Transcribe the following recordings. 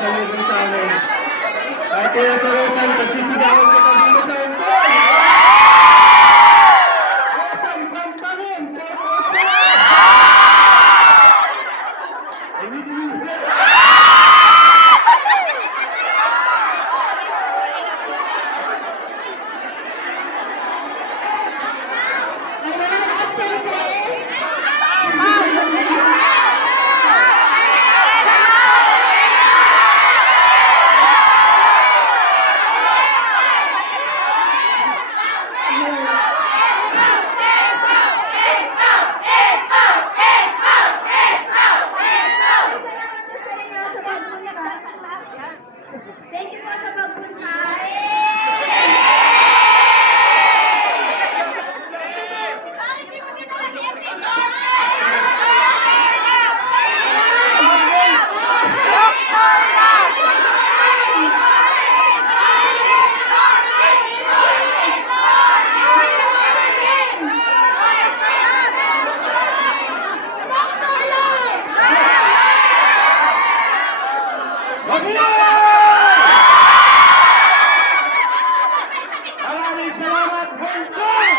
salubong sa amin. At kaya sa Rosan, pagsisigawan ka na dito sa ito. Rosan, pampangin! Thank you po sa pagpunta. Maraming salamat, Hong Kong!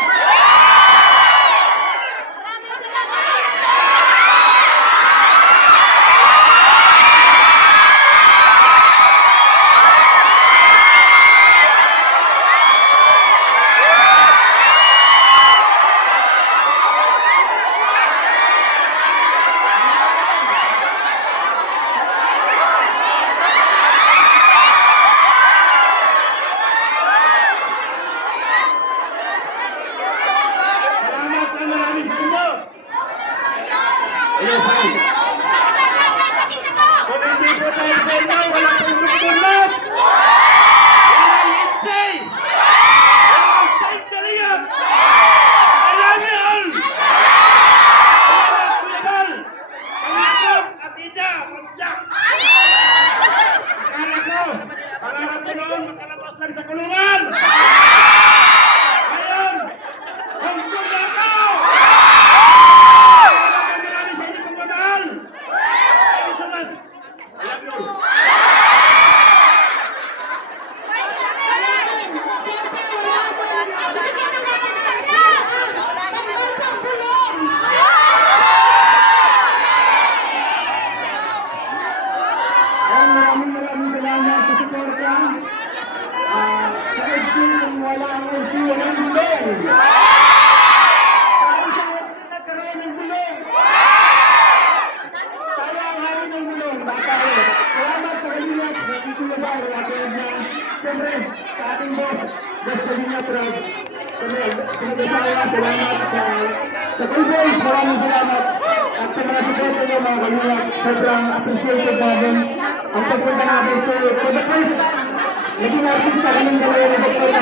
Marami sa inyo. Ayun, saan? Kung hindi po tayo sa inyo, walang pagkukulat. Walang insay. Walang saintaliyan. Walang yan. Walang kuyabal. Pangakap at ina. Pagsak. Akala ko, pangarap ko noon, makalabas lang sa kulungan. Ngayon, hanggang na ako! Maraming salamat sa suporta. Sa FC, kung wala ang FC, walang gulong. Tayo sa FC nagkaroon ng gulong. Tayo ang hari ng gulong. Salamat sa Kalingat, Kuya Bar, at na, siyempre, sa ating boss Kalingat Rab. Salamat sa Kuya, maraming salamat. At sa mga suporta nyo, mga Kalingat, sobrang appreciated namin ang pagpunta natin. So, for the first, naging artista kaming dalawa na Dr.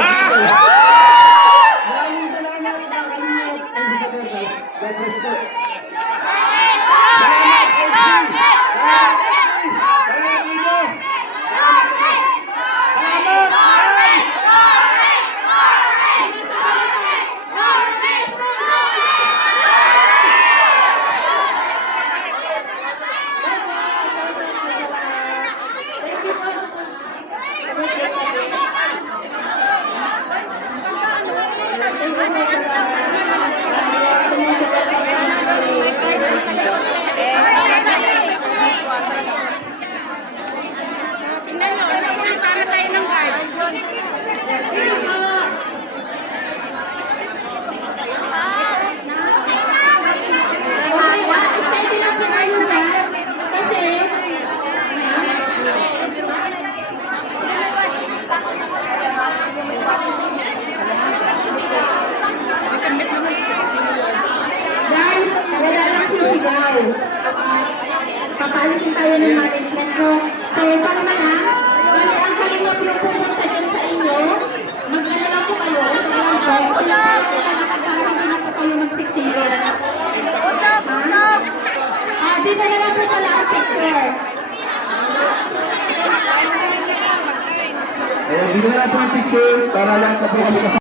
Maraming salamat, mga Kalingat, ang suporta. God bless you. Salamat, Tingnan nyo, para tayo ng guard. Papalitin tayo ng management ko. Kaya paano na, bali ang Kalingat yung pumunta dyan sa inyo, mag-ano lang po kayo, lang po, wala po nakakagarating na po kayo mag-picture. Usap! Usap! Dito na lang po pala ang picture. Dito na lang po ang picture para lang po kami kasama.